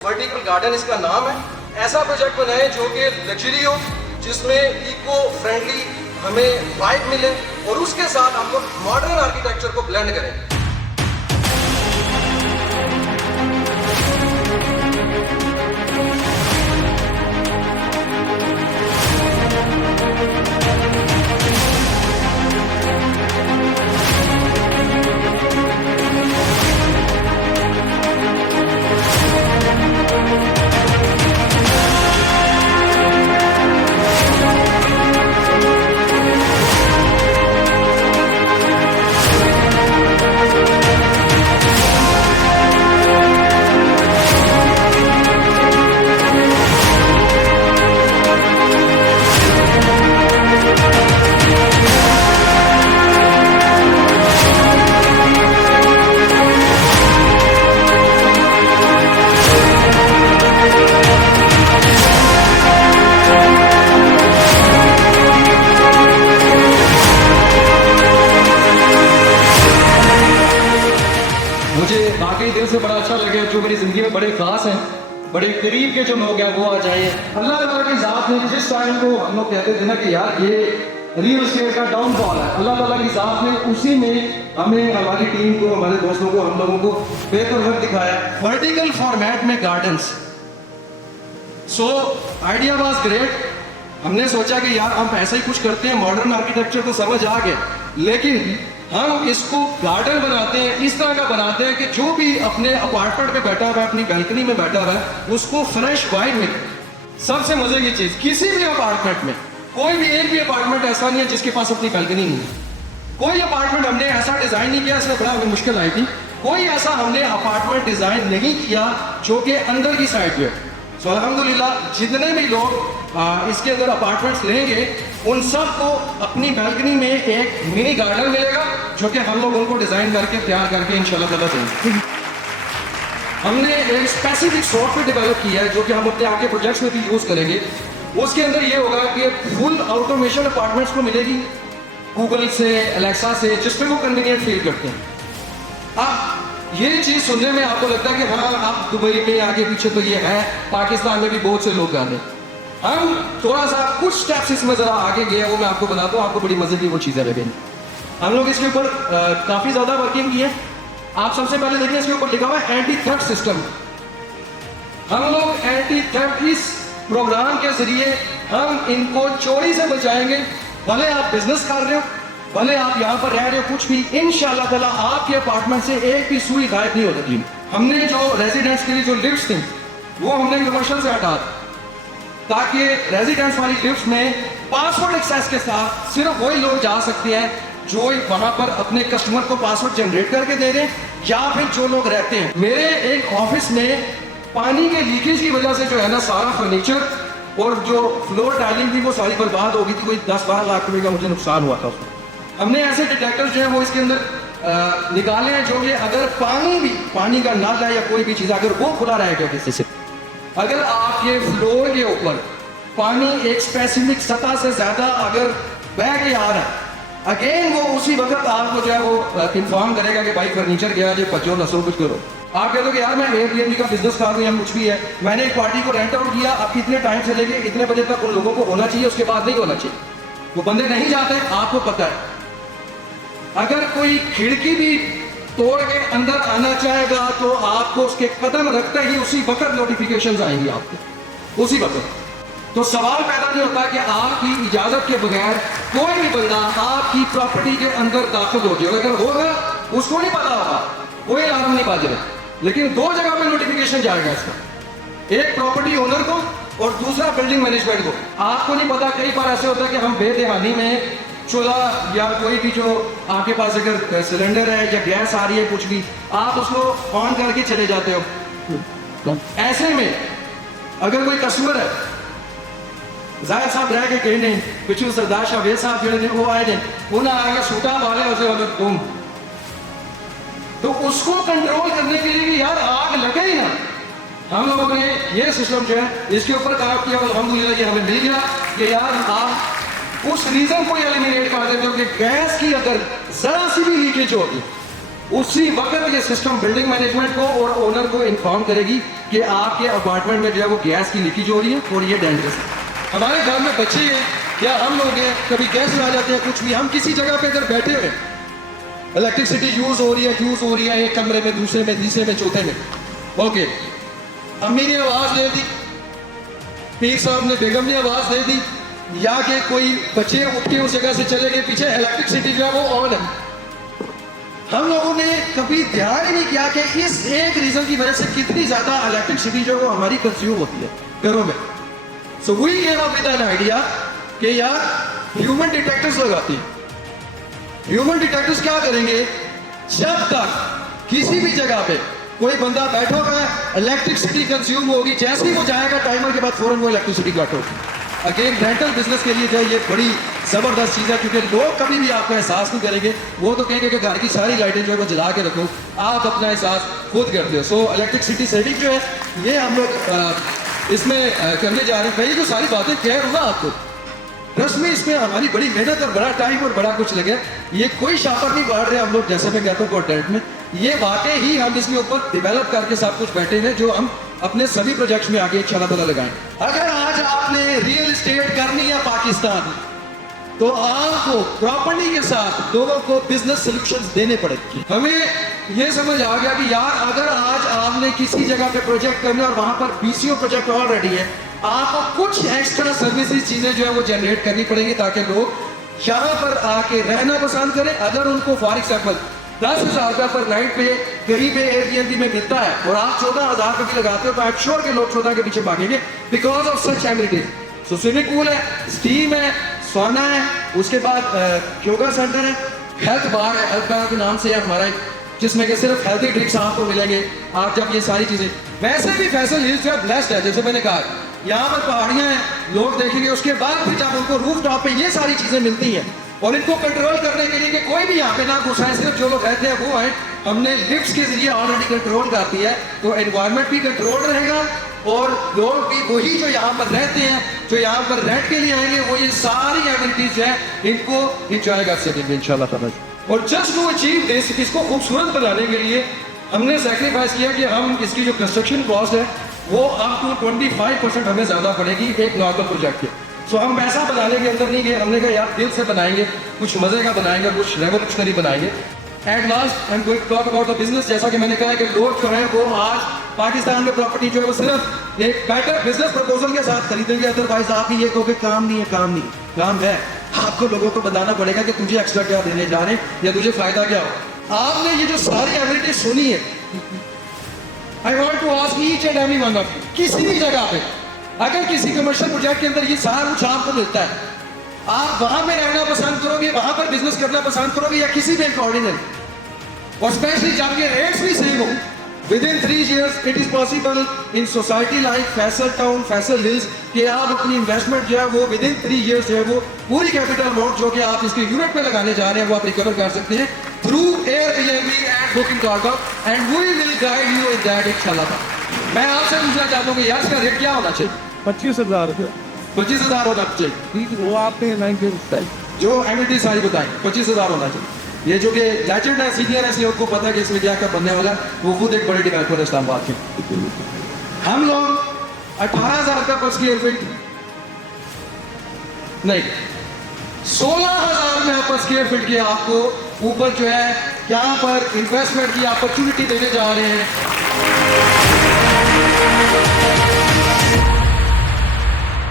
Vertical garden इसका नाम है। ऐसा प्रोजेक्ट बनाए जो कि लग्जरी हो, जिसमें इको फ्रेंडली हमें वाइब मिले और उसके साथ हम लोग मॉडर्न आर्किटेक्चर को ब्लेंड करें। मुझे वाकई दिल से बड़ा अच्छा लगे, जो मेरी ज़िंदगी में बड़े ख़ास हैं, बड़े करीब के जो लोग हैं वो आ जाए। अल्लाह ताला की ज़ात ने जिस टाइम को हम लोग कहते थे ना कि यार ये रियल एस्टेट का डाउनफॉल है, अल्लाह ताला की ज़ात ने उसी में हमें, हमारी टीम को, हमारे दोस्तों को, हम लोगों को बेहतर वक्त दिखाया। वर्टिकल फॉर्मेट में gardens, so idea was great. हमने सोचा कि यार हम ऐसा ही कुछ करते हैं, मॉडर्न आर्किटेक्चर तो समझ आ गया, लेकिन हम इसको गार्डन बनाते हैं, इस तरह का बनाते हैं कि जो भी अपने अपार्टमेंट में बैठा हुआ है, अपनी बैल्कनी में बैठा हुआ है, उसको फ्रेश वाइब मिले। सबसे मजे की चीज, किसी भी अपार्टमेंट में, कोई भी एक भी अपार्टमेंट ऐसा नहीं है जिसके पास अपनी बैल्कनी नहीं है। कोई अपार्टमेंट हमने ऐसा डिजाइन नहीं किया, इसमें बड़ा हमें मुश्किल आई थी। कोई ऐसा हमने अपार्टमेंट डिजाइन नहीं किया जो कि अंदर की साइड पे। सो अल्हम्दुलिल्लाह जितने भी लोग इसके अंदर अपार्टमेंट्स लेंगे, उन सब को अपनी बैल्कनी में एक मिनी गार्डन मिलेगा, जो कि हम लोग उनको डिजाइन करके तैयार करके इंशाल्लाह ताला देंगे। हमने एक स्पेसिफिक सॉफ्टवेयर डेवलप किया है जो कि हम अपने आगे प्रोजेक्ट्स में भी यूज करेंगे। उसके अंदर ये होगा कि फुल ऑटोमेशन अपार्टमेंट्स को मिलेगी, गूगल से, अलेक्सा से, जिसपे वो कन्वीनियंट फील करते हैं। अब ये चीज सुनने में आपको लगता है कि हाँ आप दुबई में आगे पीछे तो ये है, पाकिस्तान में भी बहुत से लोग आने। हम थोड़ा सा कुछ स्टेप्स इसमें जरा आगे गए, वो मैं आपको बताता हूँ, आपको बड़ी मजे की वो चीजें लगेंगी। हम लोग इसके ऊपर काफी ज्यादा वर्किंग की है। आप सबसे पहले देखिए, इसके ऊपर लिखा हुआ है एंटी थेफ्ट सिस्टम। हम लोग एंटी थेफ्ट इस प्रोग्राम के जरिए हम इनको चोरी से बचाएंगे। भले आप बिजनेस कर रहे हो, भले आप यहाँ पर रह रहे हो, कुछ भी, इंशाल्लाह ताला आपके अपार्टमेंट से एक भी सुई गायब नहीं होती। हमने जो रेजिडेंट्स के लिए जो लिफ्ट्स थी वो हमने कमर्शियल से हटा, ताकि रेजिडेंट्स वाली लिफ्ट्स में पासवर्ड एक्सेस के साथ सिर्फ वही लोग जा सकते हैं जो वहां पर अपने कस्टमर को पासवर्ड जनरेट करके दे रहे हैं, या फिर जो लोग रहते हैं। मेरे एक ऑफिस में पानी के लीकेज की वजह से जो है ना, सारा फर्नीचर और जो फ्लोर टाइलिंग थी वो सारी बर्बाद हो गई थी। कोई 10-12 लाख रुपए का मुझे नुकसान हुआ था उसमें। हमने ऐसे डिटेक्टर जो है वो इसके अंदर निकाले हैं, जो कि अगर पानी का नल है या कोई भी चीज़ अगर वो खुला रहेगा किसी से, अगर आपके फ्लोर के ऊपर पानी एक स्पेसिफिक सतह से ज्यादा अगर बह के आ रहा है, अगेन वो उसी वक्त आपको जो है वो इन्फॉर्म करेगा कि भाई फर्नीचर गया, जो बचो नसो कुछ करो। आप कह दो कि यार मैं एयरबीएनबी का बिजनेस कर रहा हूँ या कुछ भी है, मैंने एक पार्टी को रेंट आउट किया, अब कितने टाइम से लेके इतने बजे तक उन लोगों को होना चाहिए, उसके बाद नहीं होना चाहिए। वो बंदे नहीं जाते, आपको पता है। अगर कोई खिड़की भी तोड़ के अंदर आना चाहेगा तो आपको उसके कदम रखते ही उसी वक्त नोटिफिकेशन आएंगी आपको, उसी वक्त। तो सवाल पैदा नहीं होता कि आपकी इजाजत के बगैर कोई भी बंदा आपकी प्रॉपर्टी के अंदर दाखिल हो जाए। अगर होगा उसको नहीं पता होगा, कोई अलार्म नहीं बाजेगा, लेकिन दो जगह पे नोटिफिकेशन जाएगा इसका, एक प्रॉपर्टी ओनर को और दूसरा बिल्डिंग मैनेजमेंट को। आपको नहीं पता, कई बार ऐसे होता है कि हम बेदहानी में चूल्हा या कोई भी जो आपके पास अगर सिलेंडर है या गैस आ रही है, कुछ भी, आप उसको ऑन करके चले जाते हो। ऐसे में अगर कोई कस्टमर है, जाहिर साहब रह के कहीं नहीं, पिछू सरदार शाह वे साहब जो वो आए थे, उन्हें आगे सूटा मारे उसे अगर तुम, तो उसको कंट्रोल करने के लिए कि यार आग लगे ही ना, हम लोगों ने ये सिस्टम जो है इसके ऊपर काम किया। अल्हम्दुलिल्लाह ये हमें मिल गया कि यार आप उस रीजन को एलिमिनेट कर देते हो कि गैस की अगर जरा सी भी लीकेज होगी उसी वक्त ये सिस्टम बिल्डिंग मैनेजमेंट को और ओनर को इन्फॉर्म करेगी कि आपके अपार्टमेंट में जो है वो गैस की लीकेज हो रही है और ये डेंजरस है। हमारे घर में बच्चे हैं या हम लोग हैं, कभी गैस आ जाते हैं, कुछ भी, हम किसी जगह पे अगर बैठे हुए, इलेक्ट्रिसिटी यूज हो रही है एक कमरे में, दूसरे में, तीसरे में, चौथे में, ओके, अम्मी ने आवाज दे दी, पीर साहब ने, बेगम ने आवाज दे दी, या कि कोई बच्चे उठ के उस जगह से चले गए, पीछे इलेक्ट्रिसिटी जो है वो ऑन है। हम लोगों ने कभी ध्यान ही नहीं किया कि इस एक रीजन की वजह से कितनी ज्यादा इलेक्ट्रिसिटी जो है वो हमारी कंज्यूम होती है घरों में। So we came up with an idea कि यार ह्यूमन डिटेक्टर्स लगाती है। ह्यूमन डिटेक्टर्स क्या करेंगे, जब तक किसी भी जगह पे कोई बंदा बैठा हुआ है, इलेक्ट्रिसिटी कंज्यूम होगी, जैसे ही वो जाएगा टाइमर के बाद फौरन वो इलेक्ट्रिसिटी कट होगी। अगेन रेंटल बिजनेस के लिए जो ये बड़ी जबरदस्त चीज है, क्योंकि लोग कभी भी आपका एहसास नहीं करेंगे, वो तो कहेंगे कि घर की सारी लाइटें जो है वो जला के रखो, आप अपना एहसास खुद करते हो। सो इलेक्ट्रिसिटी सेविंग जो है ये हम लोग इसमें करने जा रहे हैं। मैं ये जो सारी बातें कह रहा हूँ ना आपको, रस्म में इसमें हमारी बड़ी मेहनत और बड़ा टाइम और बड़ा कुछ लगे। ये कोई शापर नहीं बांट रहे हम लोग, जैसे मैं कहता हूँ कंटेंट में, ये वाकई ही हम इसके ऊपर डेवलप करके सब कुछ बैठे हैं जो हम अपने सभी प्रोजेक्ट्स में आगे इंशाल्लाह ताला लगाएं। अगर आज आपने रियल एस्टेट करनी है पाकिस्तान में, तो आपको प्रॉपर्टी के साथ लोगों को बिजनेस सॉल्यूशंस देने पड़ेंगे। हमें ये समझ आ गया कि यार अगर आज आपने किसी जगह पे प्रोजेक्ट करना और वहां पर बीसीओ प्रोजेक्ट ऑलरेडी है, आपको कुछ एक्स्ट्रा सर्विसेज चीजें जो है वो जनरेट करनी पड़ेंगी ताकि लोग यहाँ पर आके रहना पसंद करें। अगर उनको फॉर एग्जाम्पल 10,000 रुपया पर नाइट पे कहीं पे एयरबीएनबी में मिलता है और आप 14,000 रुपये भी लगाते हो, तो आई एम श्योर के लोग 14 के पीछे भागेंगे because of such amenities. So swimming pool है, स्टीम है, सोना है, उसके बाद योगा सेंटर है, हेल्थ बार है, हेल्थ बार के नाम से है हमारा, जिसमें कि सिर्फ हेल्थी ड्रिंक्स आपको मिलेंगे। आप जब ये सारी चीजें, वैसे भी फैसल हिल्स जो है ब्लेस्ड है, जैसे मैंने कहा यहाँ पर पहाड़ियाँ हैं, लोग देखेंगे, उसके बाद फिर जब उनको रूफ टॉप पे ये सारी चीजें मिलती हैं और इनको कंट्रोल करने के लिए कि कोई भी यहाँ पे ना घुसाए, सिर्फ जो लोग रहते हैं वो आए, हमने लिफ्ट्स के जरिए ऑलरेडी कंट्रोल कर दिया है, तो एनवायरनमेंट भी कंट्रोल रहेगा और लोग भी वही जो यहाँ पर रहते हैं, जो यहाँ पर रेंट के लिए आएंगे, वो ये सारी एमिनिटीज है इनको इंजॉय कर सकेंगे इंशाल्लाह ताला। और जस्ट टू अचीव दिस, इसको खूबसूरत बनाने के लिए हमने सेक्रीफाइस किया कि हम इसकी जो कंस्ट्रक्शन कॉस्ट है वो अप टू 25% हमें ज्यादा पड़ेगी एक नॉर्मल प्रोजेक्ट के। सो हम पैसा बनाने के अंदर नहीं गए, हमने कहा यार दिल से बनाएंगे, कुछ मजे का बनाएंगे, कुछ रेवोल्यूशनरी बनाएंगे। At last I am going to talk about the business. जैसा कि मैंने कहा कि लोग जो है वो आज पाकिस्तान में प्रॉपर्टी जो है वो सिर्फ एक बेटर बिजनेस प्रपोजल के साथ खरीदेंगे, अदरवाइज आप ही ये कहोगे काम नहीं है, काम नहीं है। काम है, आपको लोगों को बताना पड़ेगा कि तुझे एक्स्ट्रा क्या देने जा रहे हैं या तुझे फायदा क्या हो। आपने ये जो सारी एबिलिटी सुनी है, I want to ask each and every one of you, किसी भी जगह पे अगर किसी कमर्शियल प्रोजेक्ट के अंदर ये सारा कुछ आपको मिलता है, आप वहां में रहना पसंद करोगे, वहां पर बिजनेस करना पसंद करोगे या किसी बैंक ऑर्डिनरी, और स्पेशली जब ये रेट्स भी सेम हो। Within 3 years it is possible in society like Faisal Town, Faisal Hills कि आप अपनी इन्वेस्टमेंट जो है वो within 3 years जो है वो पूरी कैपिटल अमाउंट जो कि आप इसके यूनिट पे लगाने जा रहे हैं वो आप रिकवर कर सकते हैं through Airbnb and Booking.com and we will guide you in that इंशाल्लाह। मैं आपसे पूछना चाहता हूँ कि यार इसका रेट क्या होना चाहिए? 25,000 रुपये 25,000 होना चाहिए। वो आपने 9 जो एमिनिटी सारी बताएं 25,000 होना चाहिए। ये जो कि लेजेंड है, सीनियर है, लोग को पता है कि इसमें क्या क्या बनने वाला, वो खुद एक बड़े डेवलपर है इस्लामाबाद के। हम लोग 18,000 रुपये पर स्क्वायर फीट नहीं, 16,000 रुपये पर स्क्वायर फीट की आपको ऊपर जो है यहाँ पर इन्वेस्टमेंट की अपॉर्चुनिटी देने जा रहे हैं।